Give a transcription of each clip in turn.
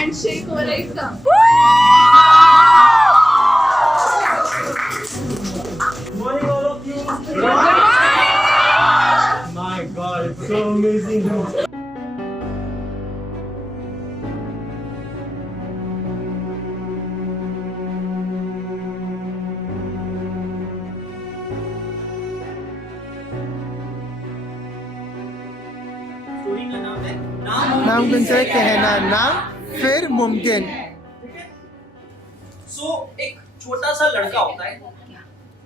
Handshake हो रहा है एकदम। Morning, all of you. My God, it's so amazing. Story का नाम है नामुमकिन से कहना ना फिर मुमकिन। सो एक छोटा सा लड़का होता है,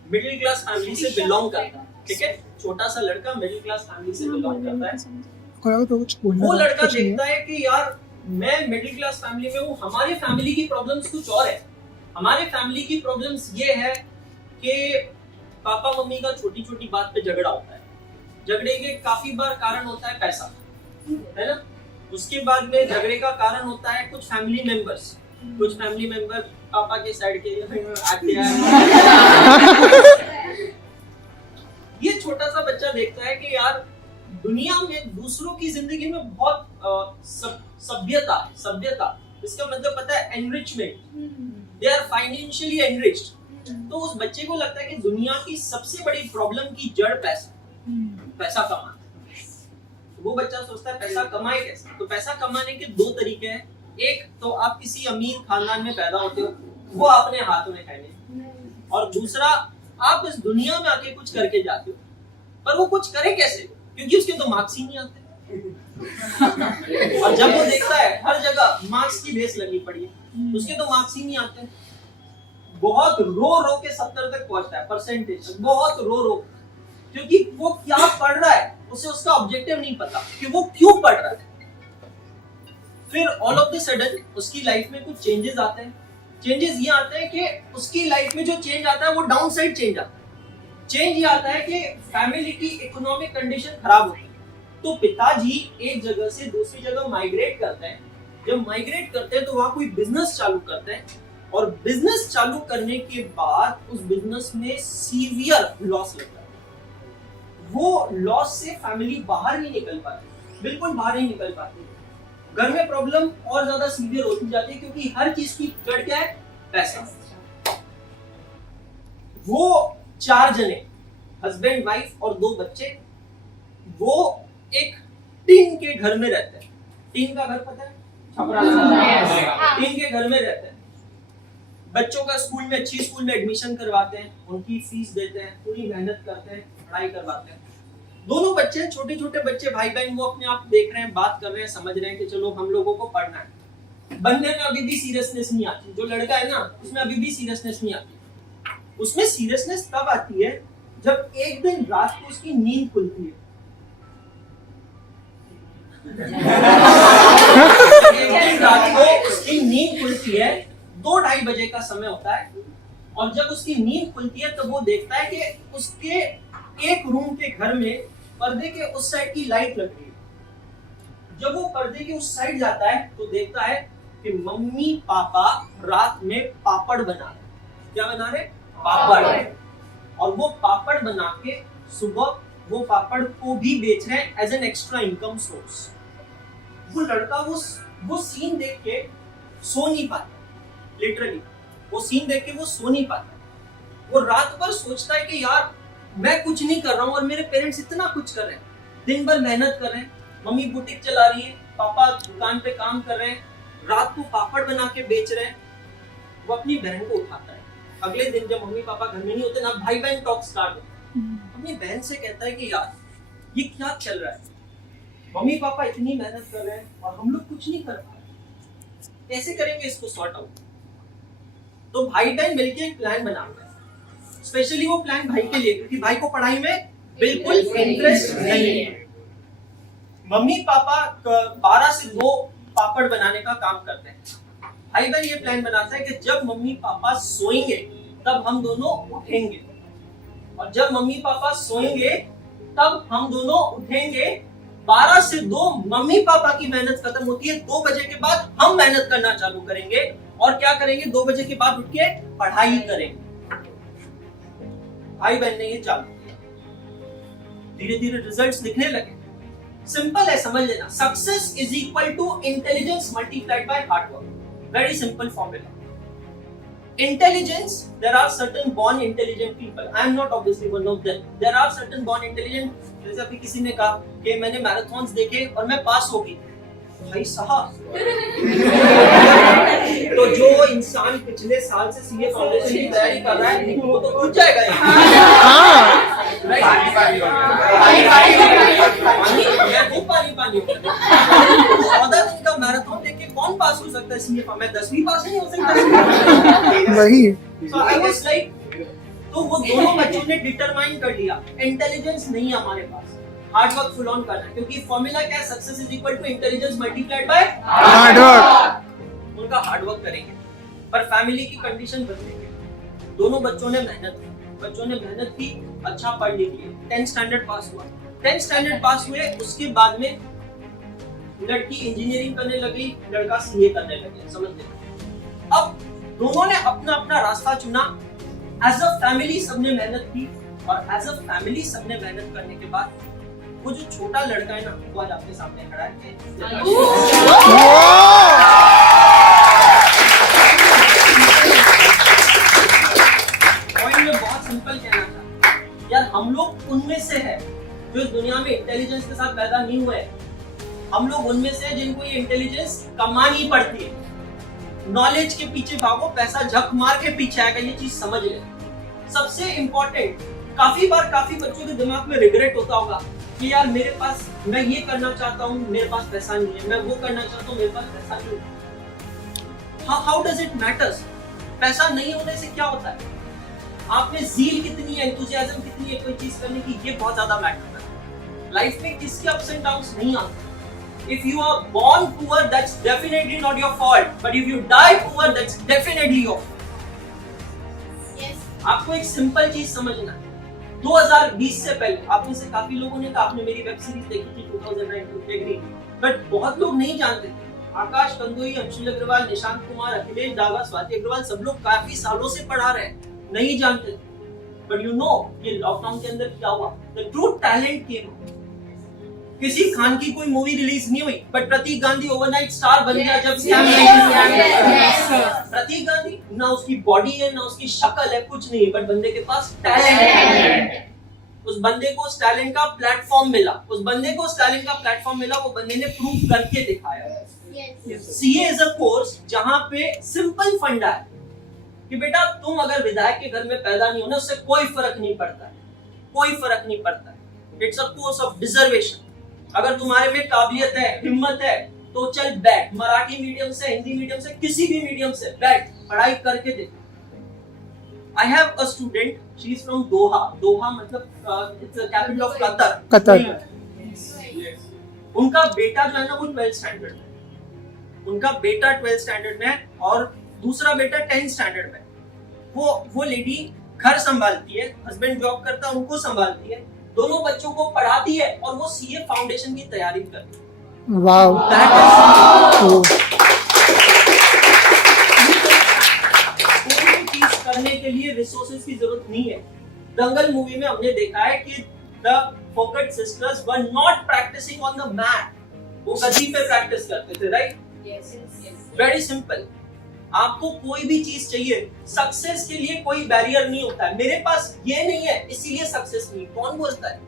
मिडिल क्लास फैमिली से बिलोंग करता है, ठीक है। छोटा सा लड़का मिडिल क्लास फैमिली से बिलोंग करता है। वो लड़का देखता है कि यार मैं मिडिल क्लास फैमिली में हूँ, हमारी फैमिली की प्रॉब्लम्स कुछ और है। हमारे फैमिली की प्रॉब्लम्स ये है कि पापा मम्मी का छोटी छोटी बात पे झगड़ा होता है। झगड़े के काफी बार कारण होता है पैसा, है ना। उसके बाद में झगड़े का कारण होता है कुछ फैमिली मेंबर्स। कुछ फैमिली मेंबर पापा के साइड के आते हैं। ये छोटा सा बच्चा देखता है कि यार दुनिया में दूसरों की जिंदगी में बहुत सभ्यता। इसका मतलब पता है enrichment, they are financially enriched. तो उस बच्चे को लगता है कि दुनिया की सबसे बड़ी प्रॉब्लम की जड़ पैसा कमाना। वो बच्चा सोचता है पैसा कमाए कैसे। तो पैसा कमाने के दो तरीके हैं। एक तो आप किसी अमीर खानदान में पैदा होते हो, वो अपने हाथों में खाएंगे, और दूसरा आप इस दुनिया में आके कुछ करके जाते हो, पर वो कुछ करे कैसे, क्योंकि उसके तो मार्क्स ही नहीं आते। और जब वो देखता है हर जगह मार्क्स की रेस लगी पड़ी है, उसके तो मार्क्स ही नहीं आते, बहुत रो के 70 तक पहुंचता है परसेंटेज, बहुत रो, क्योंकि वो क्या पढ़ रहा है उसे उसका ऑब्जेक्टिव नहीं पता कि वो क्यों पढ़ रहा है। फिर ऑल ऑफ द सडन उसकी लाइफ में कुछ चेंजेस आते हैं। चेंजेस ये आते हैं कि उसकी लाइफ में जो चेंज आता है वो डाउन साइड चेंज आता है। चेंज ये आता है कि फैमिली की इकोनॉमिक कंडीशन खराब होती है। तो पिताजी एक जगह से दूसरी जगह माइग्रेट करते हैं। जब माइग्रेट करते हैं तो वहां कोई बिजनेस चालू करते हैं, और बिजनेस चालू करने के बाद उस बिजनेस में सीवियर लॉस लगता है। वो लॉस से फैमिली बाहर नहीं निकल पाती, बिल्कुल बाहर नहीं निकल पाती। घर में प्रॉब्लम और ज्यादा सीवियर होती जाती है, क्योंकि हर चीज की जड़ क्या है, पैसा। वो 4 जने, हस्बैंड वाइफ और 2 बच्चे, वो एक टीन के घर में रहते हैं। टीन का घर पता है, टीन के घर में रहते हैं। बच्चों का स्कूल में, अच्छी स्कूल में एडमिशन करवाते हैं, उनकी फीस देते हैं, पूरी मेहनत करते हैं, पढ़ाई करवाते हैं। दोनों बच्चे, छोटे छोटे बच्चे, भाई बहन, वो अपने आप देख रहे हैं, बात कर रहे हैं, समझ रहे हैं कि चलो हम लोगों को पढ़ना है। बनने में अभी भी सीरियसनेस नहीं आती। जो लड़का है ना, उसमें अभी भी सीरियसनेस नहीं आती। उसमें सीरियसनेस तब आती है जब एक दिन रात को उसकी नींद खुलती है। एक दिन रात को उसकी नींद खुलती है, 2-2:30 बजे का समय होता है, और जब उसकी नींद खुलती है तो वो देखता है कि उसके एक रूम के घर में पर्दे के उस साइड की लाइट लग रही है। जब वो पर्दे के उस साइड जाता है तो देखता है कि मम्मी पापा रात में पापड़ बना रहे। क्या बना रहे? पापड़। और वो पापड़ बना के सुबह वो पापड़ को भी बेच रहे हैं as an extra income source. वो लड़का वो सीन देख के सो नहीं पाता, लिटरली वो सीन देख के वो सो नहीं पाता। वो रात भर सोचता है कि यार मैं कुछ नहीं कर रहा हूँ और मेरे पेरेंट्स इतना कुछ कर रहे हैं, दिन भर मेहनत कर रहे हैं, मम्मी बुटीक चला रही है, पापा दुकान पे काम कर रहे हैं, रात को पापड़ बना के बेच रहे हैं। वो अपनी बहन को उठाता है। अगले दिन जब मम्मी पापा घर में नहीं होते ना, भाई बहन टॉक स्टार्ट होता है। अपनी बहन से कहता है कि यार ये क्या चल रहा है, मम्मी पापा इतनी मेहनत कर रहे हैं और हम लोग कुछ नहीं कर पा रहे, कैसे करेंगे इसको सॉर्ट आउट। तो भाई बहन मिलकर एक प्लान बनाते हैं। स्पेशली वो प्लान भाई के लिए, क्योंकि भाई को पढ़ाई में बिल्कुल इंटरेस्ट नहीं है। मम्मी पापा 12 से 2 पापड़ बनाने का काम करते हैं। भाई बहन ये प्लान बनाते हैं कि जब मम्मी पापा सोएंगे तब हम दोनों उठेंगे, और जब मम्मी पापा सोएंगे तब हम दोनों उठेंगे। 12 से 2 मम्मी पापा की मेहनत खत्म होती है, 2 बजे के बाद हम मेहनत करना चालू करेंगे। और क्या करेंगे, 2 बजे के बाद उठ के पढ़ाई करेंगे। भाई बहन ने ये चालू किया। धीरे धीरे रिजल्ट्स दिखने लगे। सिंपल है, समझ लेना। Success is equal to intelligence multiplied by hard work. Very simple formula. Intelligence, there are certain born intelligent people. I am not obviously one of them. There are certain born intelligent. जैसे अभी किसी ने कहा कि मैंने marathons देखे और मैं पास हो गई। भाई साहब, तो जो इंसान पिछले साल से सीए फाउंडेशन की तैयारी कर रहा है वो तो कूद जाएगा यहाँ। पानी 14 दिन का मैराथन देख के कौन पास हो सकता है सीए? मैं 10वीं पास नहीं हो सकता। वही। So I was like, तो वो दोनों बच्चों ने डिटरमाइन कर लिया इंटेलिजेंस नहीं है हमारे पास, हार्ड वर्क फुल ऑन करना है। क्योंकि फॉर्मूला क्या है? Success is equal to intelligence multiplied by hard work. उनका हार्ड वर्क करेंगे, पर फैमिली की कंडीशन बदलेंगे। दोनों बच्चों ने मेहनत की, अच्छा पढ़ लिख लिए, 10th स्टैंडर्ड पास हुआ। 10th स्टैंडर्ड पास हुए, उसके बाद में लड़की इंजीनियरिंग करने लगी, लड़का सीए करने लगे। समझ लो, अब दोनों ने अपना अपना रास्ता चुना। एज अ फैमिली सबने मेहनत की, और एज अ फैमिली सबने मेहनत करने के बाद वो जो छोटा लड़का है ना, वो आज आपके सामने खड़ा है। पॉइंट में बहुत सिंपल कहना था यार, हम लोग उनमें से है जो इस दुनिया में इंटेलिजेंस के साथ पैदा नहीं हुए। हम लोग उनमें से हैं जिनको ये इंटेलिजेंस कमानी पड़ती है। नॉलेज के पीछे भागो, पैसा झक मार के पीछे आएगा, ये चीज समझ ले। सबसे इंपॉर्टेंट, काफी बार काफी बच्चों के दिमाग में रिग्रेट होता होगा कि यार मेरे पास, मैं ये करना चाहता हूँ, मेरे पास पैसा नहीं है, मैं वो करना चाहता हूँ, मेरे पास पैसा नहीं है। How does it matters? पैसा नहीं होने से क्या होता है? आप में ज़ील कितनी है, एंथुसियाज्म कितनी है कोई चीज करने की, ये बहुत ज्यादा मैटर करता है। लाइफ में किसके अप्स एंड डाउन्स नहीं आते। If you are born poor, that's definitely not your fault. But if you die poor, that's definitely your fault. Yes. आपको एक सिंपल चीज समझना है। 2020 से पहले आप में से काफी लोगों ने कहा, आपने मेरी वेब सीरीज देखी थी 2019 एग्री, बट बहुत लोग नहीं जानते थे। आकाश कंदोई, अंशुल अग्रवाल, निशांत कुमार, अखिलेश दागा, स्वाति अग्रवाल, सब लोग काफी सालों से पढ़ा रहे हैं, नहीं जानते थे। बट यू नो, ये लॉकडाउन के अंदर क्या हुआ? The true talent came. किसी खान की कोई मूवी रिलीज नहीं हुई, but Prateek Gandhi overnight star बन गया जब प्रतीक गांधी, ना उसकी बॉडी है, ना उसकी शक्ल है, कुछ नहीं, बट बंदे के पास टैलेंट है। उस बंदे को उस टैलेंट का प्लेटफॉर्म मिला, वो बंदे ने प्रूव करके दिखाया। सीए इज अ कोर्स जहां पे सिंपल फंडा है कि बेटा तुम अगर विधायक के घर में पैदा नहीं होना, उससे कोई फर्क नहीं पड़ता है। It's a course of deservation. अगर तुम्हारे में काबिलियत है, हिम्मत है, तो चल बैठ, मराठी मीडियम से, हिंदी मीडियम से, किसी भी मीडियम से बैठ, पढ़ाई करके देख। I have a student, she is from Doha. Doha मतलब it's the capital of Qatar. उनका बेटा जो है ना, वो 12th स्टैंडर्ड में है, और दूसरा बेटा 10th स्टैंडर्ड में। वो लेडी घर संभालती है, हस्बैंड जॉब करता है, उनको संभालती है, दोनों बच्चों को पढ़ाती है, और वो सीए फाउंडेशन की तैयारी करती है। वाओ, कोई चीज करने के लिए रिसोर्सेज की जरूरत नहीं है। दंगल मूवी में हमने देखा है कि the Phogat sisters were not practising on the mat, वो गद्दी पे प्रैक्टिस करते थे, राइट? Very simple. आपको कोई भी चीज चाहिए, सक्सेस के लिए कोई बैरियर नहीं होता है। मेरे पास ये नहीं है इसीलिए सक्सेस नहीं। कौन बोलता है?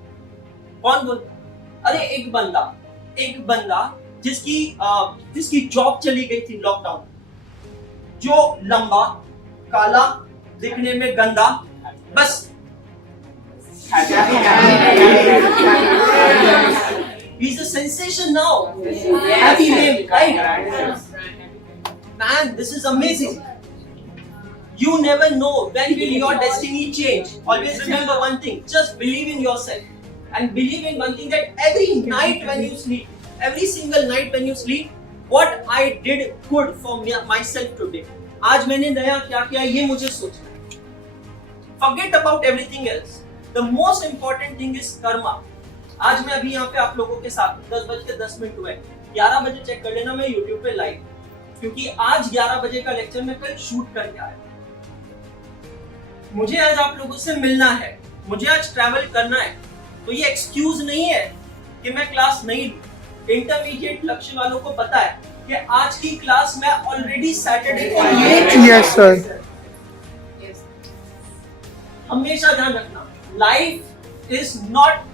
अरे एक बंदा जिसकी जॉब चली गई थी लॉकडाउन, जो लंबा, काला, दिखने में गंदा, बस he's a sensation now. Happy name, right? Man, this is amazing. You never know when will your destiny change. Always remember one thing, just believe in yourself. And believe in one thing, that every night when you sleep, every single night when you sleep, what I did good for myself today. आज मैंने नया क्या किया, ये मुझे सोचना है. Forget about everything else. The most important thing is karma. आज मैं अभी यहाँ पे आप लोगों के साथ 10:10 हुए, 11 बजे चेक कर लेना, मैं YouTube पे लाइव, क्योंकि आज 11 बजे का लेक्चर मैं कल शूट करके आया। मुझे आज आप लोगों से मिलना है, मुझे आज ट्रैवल करना है, तो ये एक्सक्यूज नहीं है कि मैं क्लास नहीं लूं। इंटरमीडिएट लक्ष्य वालों को पता है कि आज की क्लास मैं ऑलरेडी सैटरडे को ले Yes, sir. हमेशा ध्यान रखना, life is not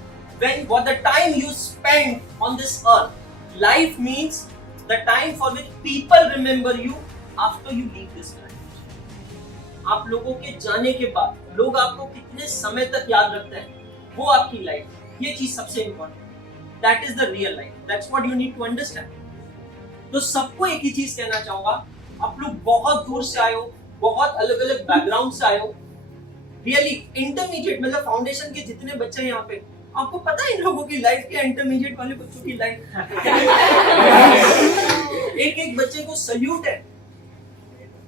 when what the time you spend on this earth. Life means the time for which people remember you after you leave this planet. आप लोगों के जाने के बाद लोग आपको कितने समय तक याद रखते हैं, वो आपकी लाइफ, ये चीज सबसे important. That is the real life. That's what you need to understand. तो सबको एक ही चीज कहना चाहूंगा, आप लोग बहुत दूर से आए हो, बहुत अलग अलग बैकग्राउंड से आए हो, रियली इंटरमीडिएट मतलब फाउंडेशन के जितने बच्चे हैं यहाँ पे, आपको पता है इन लोगों की लाइफ क्या, इंटरमीडिएट वाले बच्चों की लाइफ एक एक बच्चे को सल्यूट है।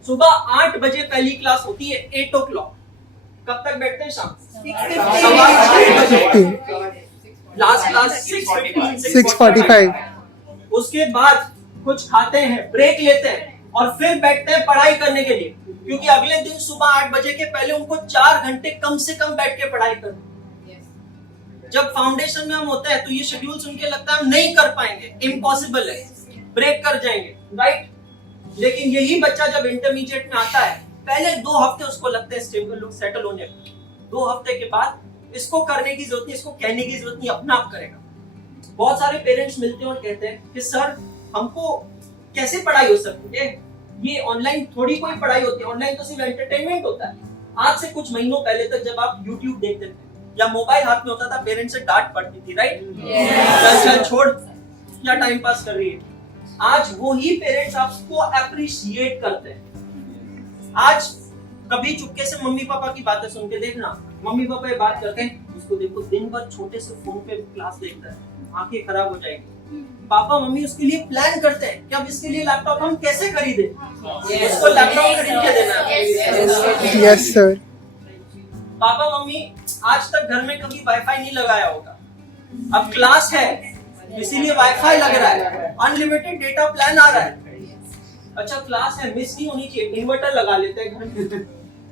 सुबह 8 बजे पहली क्लास होती है, 8 o'clock। कब तक बैठते हैं? शाम 6:50। Last class 6:45. उसके बाद कुछ खाते हैं, ब्रेक लेते हैं और फिर बैठते हैं पढ़ाई करने के लिए, क्योंकि अगले दिन सुबह 8 बजे के पहले उनको 4 घंटे कम से कम बैठ के पढ़ाई करनी। जब फाउंडेशन में हम होते हैं तो ये शेड्यूल सुन के लगता है हम नहीं कर पाएंगे, इम्पॉसिबल है, ब्रेक कर जाएंगे, राइट? लेकिन यही बच्चा जब इंटरमीडिएट में आता है, पहले 2 हफ्ते उसको लगते हैं स्टेबल सेटल होने में, 2 हफ्ते के बाद इसको करने की जरूरत नहीं, इसको कहने की जरूरत नहीं, अपना आप करेगा। बहुत सारे पेरेंट्स मिलते हैं और कहते हैं कि सर हमको कैसे पढ़ाई हो सकती है, ये ऑनलाइन थोड़ी कोई पढ़ाई होती है, ऑनलाइन तो सिर्फ एंटरटेनमेंट होता है। आज से कुछ महीनों पहले तक जब आप YouTube देखते थे या मोबाइल हाथ में होता था, पेरेंट्स से डांट पड़ती थी, राइट? चल छोड़, क्या टाइम पास कर रही है। आज वो ही पेरेंट्स आपको अप्रिशिएट करते हैं। आज कभी चुपके से मम्मी पापा की बातें सुन के देखना, मम्मी पापा ये बात करते हैं, उसको देखो दिन भर छोटे से फोन पे क्लास देखता है, आंखें खराब हो जाएगी। पापा मम्मी उसके लिए प्लान करते हैं कि अब इसके लिए लैपटॉप हम कैसे खरीदें, उसको लैपटॉप खरीद के देना है। Yes, sir. पापा मम्मी आज तक घर में कभी वाईफाई नहीं लगाया होगा, अब क्लास है इसीलिए वाईफाई लग रहा है, अनलिमिटेड डेटा प्लान आ रहा है। अच्छा क्लास है, मिस नहीं होनी चाहिए, इन्वर्टर लगा लेते हैं घर में।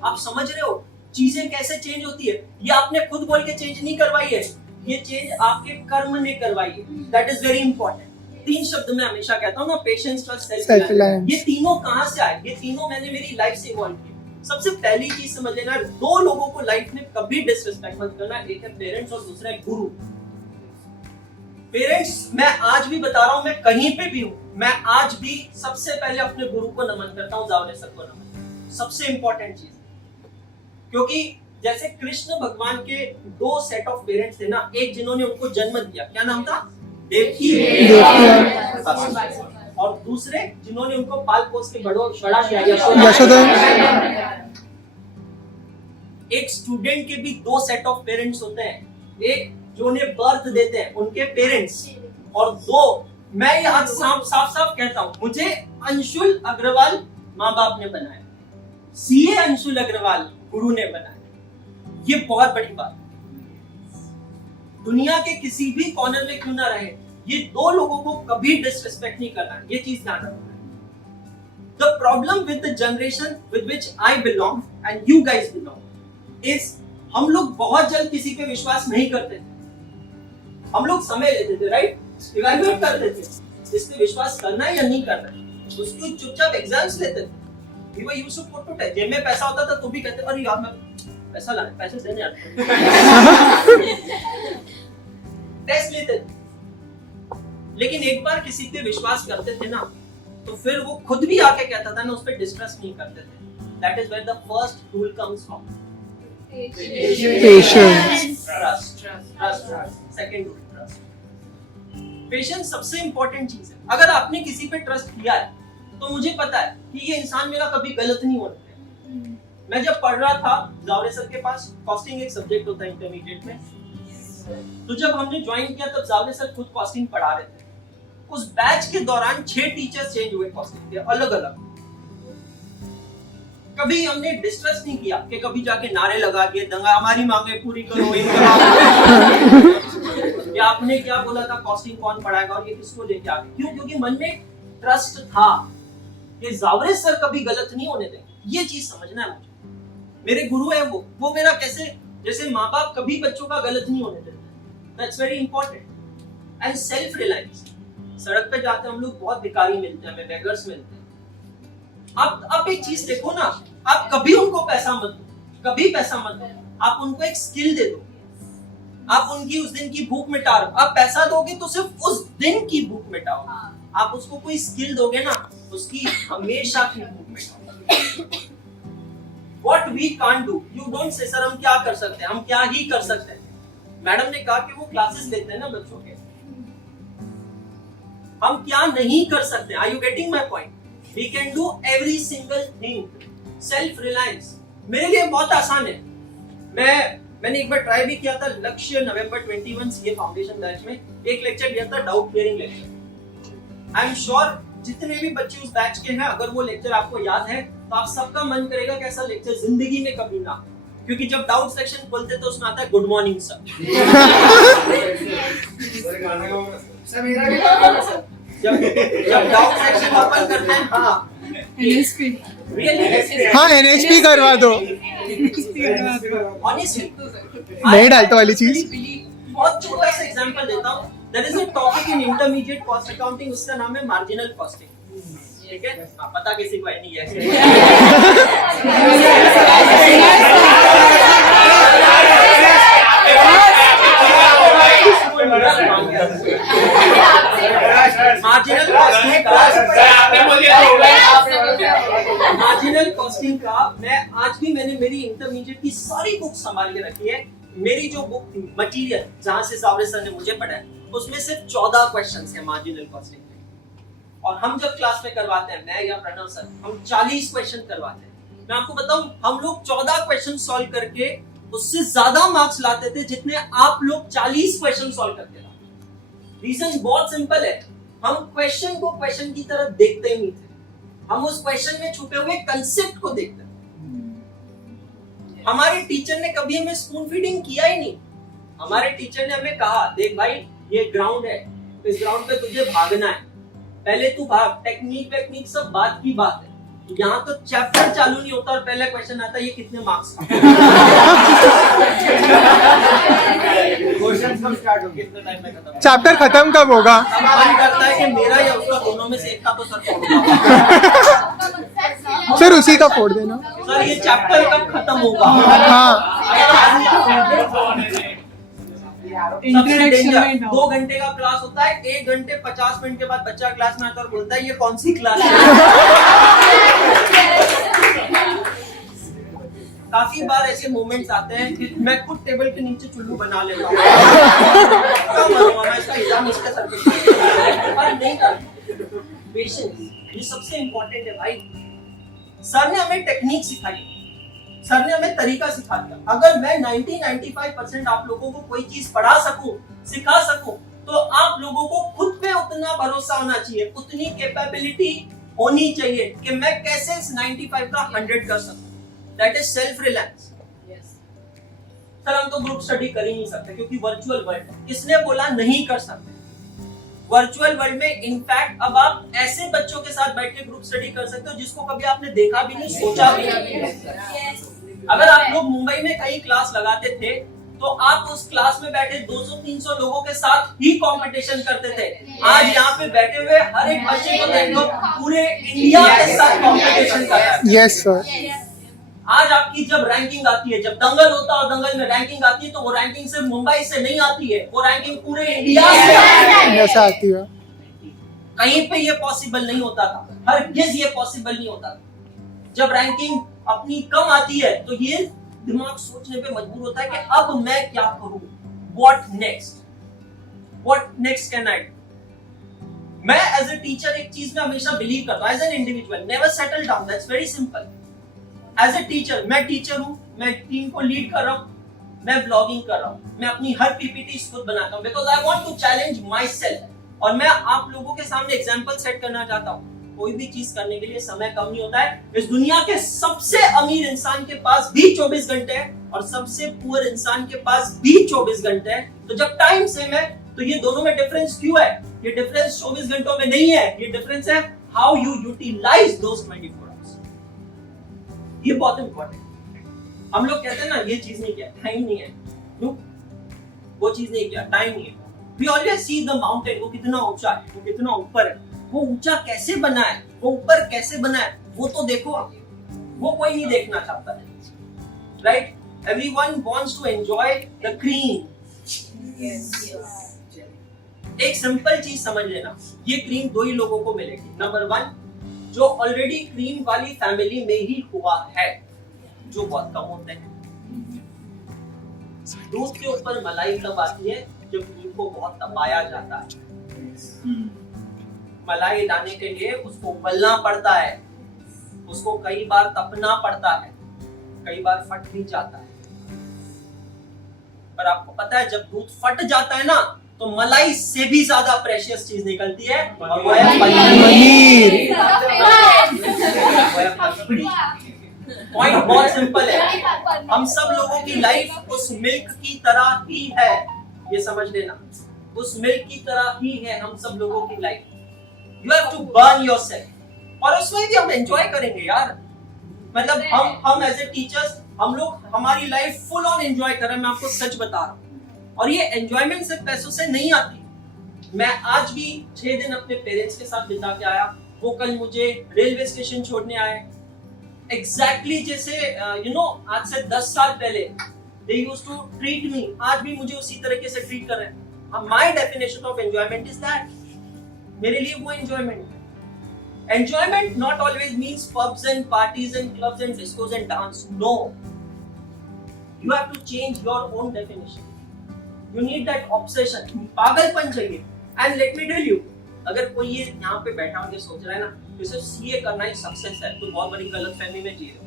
आप समझ रहे हो चीजें कैसे चेंज होती है? ये आपने खुद बोल के चेंज नहीं करवाई है, ये चेंज आपके कर्म ने करवाई है। That is very important. 3 शब्द मैं हमेशा कहता हूँ ना, पेशेंस, ट्रस्ट, सेल्फ रिलायंस। ये तीनों कहाँ से आए? ये तीनों मैंने मेरी लाइफ से इवॉल्व किए। सबसे पहली चीज समझ लेना, 2 लोगों को लाइफ में कभी डिसरिस्पेक्ट मत करना, एक है पेरेंट्स और दूसरा है गुरु। पेरेंट्स, मैं आज भी बता रहा हूं, मैं कहीं पे भी हूं, मैं आज भी सबसे पहले अपने गुरु को नमन करता हूं, जावरे सर को नमन। सबसे इंपॉर्टेंट चीज, क्योंकि जैसे कृष्ण भगवान के 2 सेट ऑफ पेरेंट्स थे ना, एक जिन्होंने उनको जन्म दिया, क्या नाम था? देवकी, और दूसरे जिन्होंने उनको पाल पोस के बड़ा किया, यशोदा। एक स्टूडेंट के भी 2 सेट ऑफ पेरेंट्स होते हैं, एक जो उन्हें बर्थ देते हैं उनके पेरेंट्स, और 2 मैं यहाँ साफ साफ कहता हूँ, मुझे अंशुल अग्रवाल माँ बाप ने बनाया, सीए अंशुल अग्रवाल गुरु ने बनाया। ये बहुत बड़ी बात, दुनिया के किसी भी कॉर्नर में क्यों ना रहे, ये 2 लोगों को कभी डिसरिस्पेक्ट नहीं करना है, ये चीज ध्यान रखना। The problem with the generation with which I belong and you guys belong is हम लोग बहुत जल्द किसी पे विश्वास नहीं करते थे, हम लोग समय लेते थे, राइट? इवैल्यूएट करते थे, इस पे विश्वास करना है या नहीं करना है, उसको चुपचाप एग्जाम्स लेते थे। We were used to put to test, जेब में पैसा होता था तो भी कहते अरे यार मैं पैसा लाने, पैसे देने आता टेस्ट लेते थे। लेकिन एक बार किसी पे विश्वास करते थे ना, तो फिर वो खुद भी आके कहता था ना, उस पे डिस्ट्रस्ट नहीं करते थे। That is where the first rule comes from. Patience. Trust. Second rule, trust. Patience सबसे इंपॉर्टेंट चीज है। अगर आपने किसी पे ट्रस्ट किया है, तो मुझे पता है कि ये इंसान मेरा कभी गलत नहीं होने देगा। मैं जब पढ़ रहा था जावरे सर के पास, कॉस्टिंग एक सब्जेक्ट होता है इंटरमीडिएट में, तो जब हमने ज्वाइन किया तब जावरे सर खुद कॉस्टिंग पढ़ा रहे थे। उस बैच के दौरान 6 टीचर्स चेंज हुए कॉस्टिंग के, अलग अलग। कभी हमने डिस्ट्रस्ट नहीं किया कि कभी जाके नारे लगा के दंगा हमारी मांगे पूरी करो, या आपने क्या बोला था कॉस्टिंग कौन पढ़ाएगा और ये किसको लेके आ गए। क्यों? क्योंकि मन में ट्रस्ट था कि जावरे सर कभी गलत नहीं होने देंगे। ये चीज समझना है मुझे। मेरे गुरु है वो मेरा कैसे, जैसे माँ बाप कभी बच्चों का गलत नहीं होने देते। That's very important. And self reliance. सड़क पे जाते हम लोग बहुत भिखारी मिलते हैं, हमें बेगर्स मिलते हैं। आप एक चीज देखो ना, आप कभी उनको पैसा मत दो, कभी पैसा मत दो, आप उनको एक स्किल दे दो। आप उनकी उस दिन की भूख मिटा रहे हो। आप पैसा दोगे तो सिर्फ उस दिन की भूख मिटाओगे, आप उसको कोई स्किल दोगे ना, उसकी हमेशा की भूख मिटाओगे। What we can't do, you don't say sir हम क्या कर सकते हैं, हम क्या ही कर सकते हैं। मैडम ने कहा कि वो क्लासेस लेते हैं ना बच्चों के, हम क्या नहीं कर सकते। Are you getting my point? We can do every single thing. Self reliance मेरे लिए बहुत आसान है। मैंने एक बार ट्राई भी किया था। लक्ष्य नवंबर 21 सीए फाउंडेशन बैच में एक लेक्चर दिया था, doubt clearing lecture. I am sure जितने भी बच्चे उस बैच के हैं, अगर वो लेक्चर आपको याद है तो आप सबका मन करेगा कि ऐसा लेक्चर जिंदगी में कभी ना, क्योंकि जब डाउट सेक्शन खोलते तो उसमें आता है गुड मॉर्निंग सर। जब डाउट सेक्शन ओपन करते हैं, हाँ हाँ NSP करवा दो, ऑनेस्टली नहीं डालता वाली चीज। बहुत छोटा सा एग्जांपल देता हूँ। There is a topic in intermediate cost accounting, उसका नाम है मार्जिनल कॉस्टिंग। ठीक है, पता किसी को नहीं है। मार्जिनल कॉस्टिंग का मैंने मेरी इंटरमीडिएट की सारी बुक संभाल के रखी है। मेरी जो बुक थी मटेरियल, जहां से सावरे सर ने मुझे पढ़ाया, उसमें सिर्फ 14 क्वेश्चंस हैं मार्जिनल कॉस्टिंग के। और हम जब क्लास में करवाते हैं, मैं या प्रणव सर, हम 40 क्वेश्चन करवाते हैं। मैं आपको बताऊं, हम लोग 14 क्वेश्चन सॉल्व करके उससे ज्यादा मार्क्स लाते थे जितने आप लोग 40 क्वेश्चन सॉल्व करते थे। रीजन बहुत सिंपल है, हम क्वेश्चन को क्वेश्चन की तरह देखते ही नहीं थे, हम उस क्वेश्चन में छुपे हुए कंसेप्ट को देखते थे। हमारे टीचर ने कभी हमें स्पून फीडिंग किया ही नहीं। हमारे टीचर ने हमें कहा, देख भाई ये ग्राउंड है, इस ग्राउंड पे तुझे भागना है, पहले तू भाग, टेक्निक सब बात की बात है। यहाँ तो चैप्टर चालू नहीं होता और पहले क्वेश्चन आता है ये कितने मार्क्स का। क्वेश्चन कब स्टार्ट होगा, कितने टाइम में खत्म, चैप्टर खत्म कब होगा। मन करता है कि मेरा या उसका, दोनों में से एक का तो सर फोड़ सर उसी का फोड़ देना। सर ये चैप्टर कब खत्म होगा। हाँ सबसे डेंजर, 2 घंटे का क्लास होता है, 1 घंटे 50 मिनट के बाद बच्चा क्लास में आता है और बोलता है ये कौन सी क्लास है। काफी बार ऐसे मोमेंट्स आते हैं कि मैं खुद टेबल के नीचे चुल्लू बना लेता हूँ। मैं इसका एग्जाम इसके सर पे पर नहीं करता। पेशेंस ये सबसे इंपॉर्टेंट है भाई। सर ने हमें टेक्निक सिखाई, सर ने हमें तरीका सिखा दिया। अगर मैं 90-95% आप लोगों को कोई चीज पढ़ा सकूं, सिखा सकूं, तो आप लोगों को खुद पे उतना भरोसा होना चाहिए, उतनी कैपेबिलिटी होनी चाहिए कि मैं कैसे इस 95 का 100 कर सकूं। That is self reliance. Sir हम तो ग्रुप स्टडी कर ही नहीं सकते क्योंकि वर्चुअल वर्ल्ड है। किसने बोला नहीं कर सकते? वर्चुअल वर्ल्ड में इनफैक्ट अब आप ऐसे बच्चों के साथ बैठ के ग्रुप स्टडी कर सकते हो जिसको कभी आपने देखा भी नहीं, सोचा भी नहीं। अगर आप लोग मुंबई में कहीं क्लास लगाते थे तो आप उस क्लास में बैठे 200-300 लोगों के साथ ही कंपटीशन करते थे। आज यहाँ पे बैठे हुए हर एक बच्चे को देख लो, पूरे इंडिया के साथ कंपटीशन कर रहा है। Yes sir. आज आपकी जब रैंकिंग आती है, जब दंगल होता है और दंगल में रैंकिंग आती है, तो वो रैंकिंग सिर्फ मुंबई से नहीं आती है, वो रैंकिंग पूरे इंडिया से आती है। कहीं पे ये पॉसिबल नहीं होता था, हरगिज़ ये पॉसिबल नहीं होता था। जब रैंकिंग अपनी कम आती है तो ये दिमाग सोचने पे मजबूर होता है कि अब मैं क्या करूं, what next can I do. मैं एज ए टीचर एक चीज में हमेशा बिलीव करता हूं, as an individual never settle down, that's very simple. As a teacher, मैं टीचर हूं, मैं टीम को लीड कर रहा हूं, मैं ब्लॉगिंग कर रहा हूं, मैं अपनी हर पीपीटी खुद बनाता हूं because I want to challenge myself. और मैं आप लोगों के सामने एग्जांपल सेट करना चाहता हूं। कोई भी चीज करने के लिए समय कम नहीं होता है। इस दुनिया के सबसे अमीर इंसान के पास भी 24 घंटे है और सबसे पुअर इंसान के पास भी 24 घंटे है। तो जब टाइम सेम है तो ये दोनों में डिफरेंस क्यों है? ये डिफरेंस 24 घंटों में नहीं है, ये डिफरेंस है how you utilise those 24 hours. ये बहुत इंपॉर्टेंट है। हम लोग कहते हैं ना ये चीज नहीं किया, टाइम नहीं है, क्यों? वो चीज नहीं किया, टाइम नहीं है। We always see the mountain, वो कितना ऊंचा है, वो कितना ऊपर है, वो ऊंचा कैसे बना है, वो ऊपर कैसे बना है, वो तो देखो, वो कोई नहीं देखना चाहता है, right? Everyone wants to enjoy the cream. एक सिंपल चीज समझ लेना, ये क्रीम दो ही लोगों को मिलेगी. नंबर 1, जो ऑलरेडी क्रीम वाली फैमिली में ही हुआ है, जो बहुत कम होते हैं. दूध के ऊपर मलाई तब आती है जब दूध को बहुत तपाया जाता है. मलाई लाने के लिए उसको उबलना पड़ता है, उसको कई बार तपना पड़ता है, कई बार फट भी जाता है. पर आपको पता है जब दूध फट जाता है ना, तो मलाई से भी ज्यादा प्रेशियस चीज निकलती है, और वो है पनीर. पॉइंट बहुत सिंपल है. हम सब लोगों की लाइफ उस मिल्क की तरह ही है, ये समझ लेना. उस मिल्क की तरह ही है हम सब लोगों की life. You have to burn yourself, और उसमें भी हम एंजॉय करेंगे यार. मतलब हम एज ए टीचर्स, हम लोग हमारी लाइफ फुल ऑन एंजॉय कर रहे हैं. मैं आपको सच बता रहा हूँ. और ये एंजॉयमेंट सिर्फ पैसों से नहीं आती. मैं आज भी 6 दिन अपने पेरेंट्स के साथ बिता के आया. वो कल मुझे रेलवे स्टेशन छोड़ने आए. एग्जैक्टली जैसे आज से 10 साल पहले they used to treat me, आज भी मुझे उसी तरीके से ट्रीट कर रहे हैं. My definition of enjoyment is that, मेरे लिए वो enjoyment है. Enjoyment not always means pubs and parties and clubs and discos and dance. No, you have to change your own definition. You need that obsession. पागलपन चाहिए. And let me tell you, अगर कोई ये यहाँ पे बैठा होकर सोच रहा है ना कि सिर्फ सीए करना ही सक्सेस है, तो बहुत बड़ी गलतफहमी में जी रहे हो.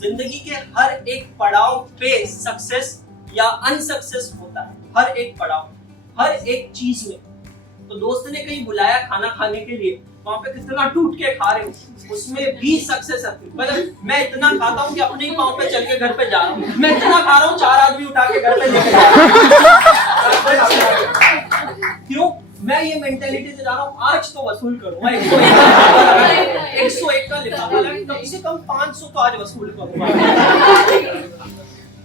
जिंदगी के हर एक पड़ाव पे सक्सेस या अनसक्सेस होता है. हर एक पड़ाव, हर एक चीज में. तो दोस्त ने कहीं बुलाया खाना खाने के लिए, वहां पे कितना टूट के खा रहे हो, उसमें भी सक्सेस है. मतलब मैं इतना खाता हूँ कि अपने ही पाँव पे चल के घर पे जा रहा हूँ. मैं इतना खा रहा हूँ 4 आदमी उठा के घर पे लेके जा रहा हूँ. क्यों? मैं ये मेंटालिटी से जा रहा हूँ, आज तो वसूल करूंगा. 101 का लिफाफा लगा, कम से कम 500 तो आज वसूल करूंगा.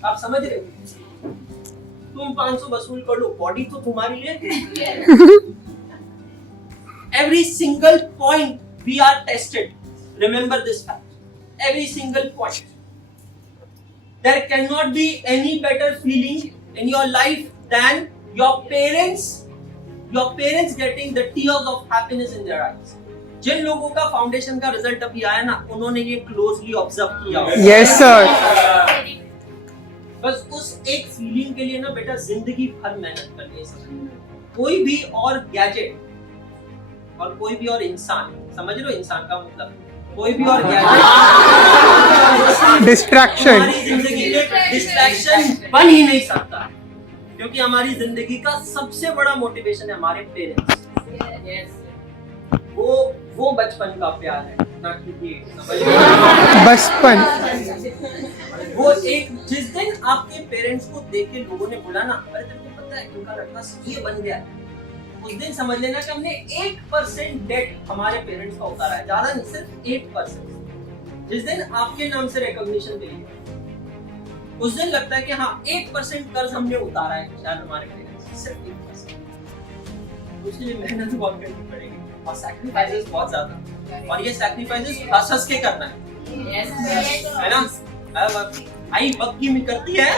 आप समझ रहे हो? तुम 500 वसूल कर लो, बॉडी तो तुम्हारी है. Every single point we are tested. Remember this fact. Every single point. There cannot be any better feeling in your life than your parents getting the tears of happiness in their eyes. जिन लोगों का foundation का result अभी आया ना, उन्होंने ये closely observe किया. Yes sir. बस उस एक फीलिंग के लिए ना बेटा जिंदगी भर मेहनत करनी है. कोई भी और गैजेट और कोई भी और इंसान, समझ लो इंसान का मतलब, कोई भी और गैजेट, डिस्ट्रैक्शन, हमारी जिंदगी में डिस्ट्रैक्शन बन ही नहीं सकता. क्योंकि हमारी जिंदगी का सबसे बड़ा मोटिवेशन है हमारे पेरेंट्स. वो बचपन का प्यार है ना कि ये बचपन. वो एक जिस दिन आपके पेरेंट्स को देख के लोगों ने बोला ना, अरे तेरे को पता है उनका लड़का ये बन गया, उस दिन समझ लेना कि हमने 1% डेट हमारे पेरेंट्स का उतारा है. ज्यादा नहीं, सिर्फ 1%. जिस दिन आपके नाम से रिकॉग्निशन मिली, उस दिन लगता है कि हाँ 1% कर्ज हमने उतारा है शायद हमारे पेरेंट्स, सिर्फ 1%. उसके लिए मेहनत बहुत करनी पड़ेगी और सैक्रिफाइसेस बहुत ज्यादा. और ये सैक्रिफाइसेस हंस के करना है ना. आई बक्की में करती है.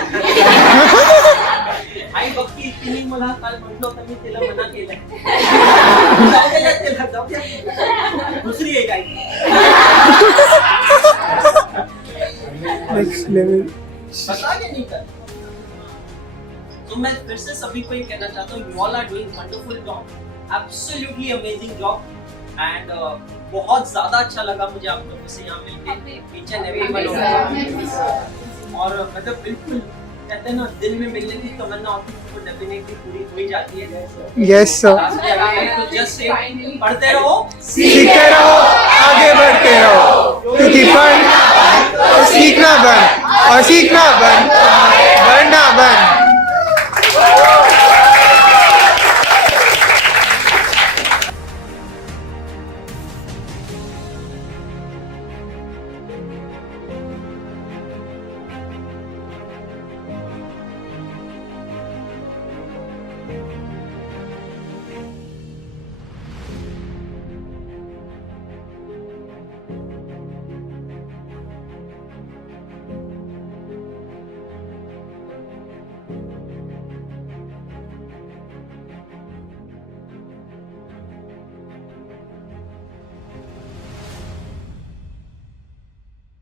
आई बक्की इतनी मला काल म्हटलं तर मी तिला मना केलं. जाऊ दे दुसरी एक आई. Next level. पता क्या नहीं कर. तो मैं फिर से सभी को ये कहना चाहता हूँ, you all are doing wonderful job, absolutely amazing job, and बहुत ज्यादा अच्छा लगा मुझे आप लोगों से यहाँ मिलके, each and every one of you. और मतलब बिल्कुल कहते हैं ना, दिल में मिलने की तमन्ना होती है तो डेफिनेटली पूरी हो ही जाती है. Yes sir. तो जस्ट से पढ़ते रहो, सीखते रहो, आगे बढ़ते रहो, क्योंकि पढ़ सीखना बन और सीखना बन, बढ़ना बन.